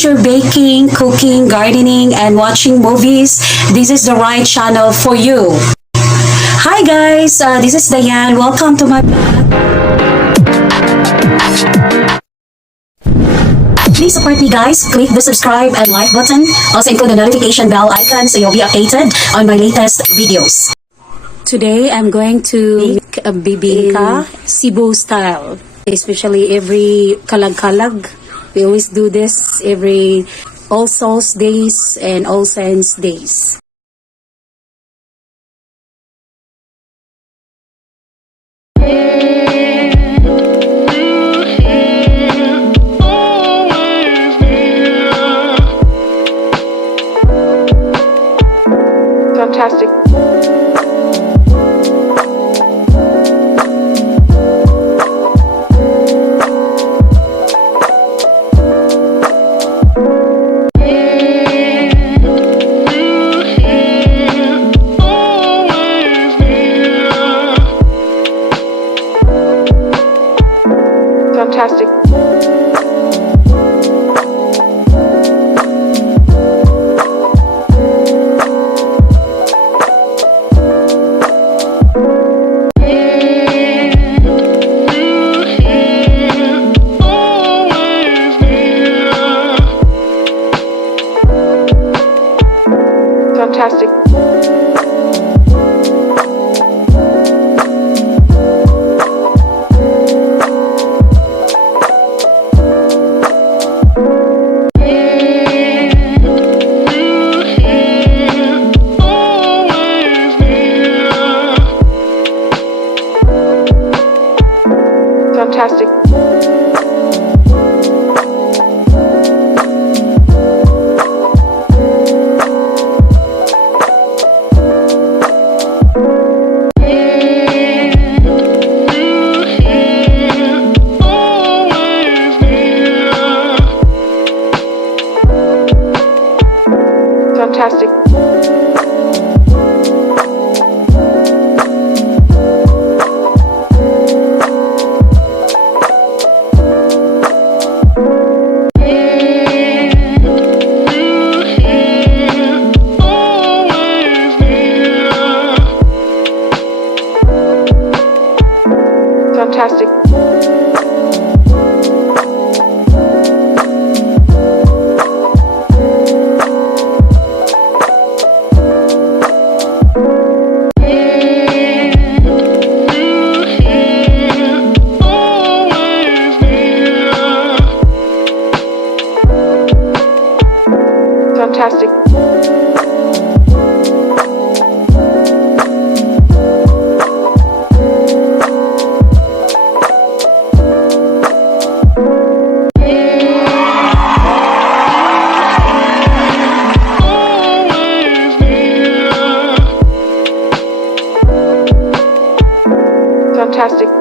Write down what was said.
enjoy baking, cooking, gardening, and watching movies, this is the right channel for you. Hi guys, this is Diane. Welcome to my vlog. Please support me guys. Click the subscribe and like button. Also include the notification bell icon so you'll be updated on my latest videos. Today I'm going to make a bibingka Cebu style. Especially every kalag-kalag. We always do this every All Souls Days and All Saints Days. Fantastic. Fantastic. Fantastic. Fantastic. Fantastic. Fantastic. Fantastic. Fantastic.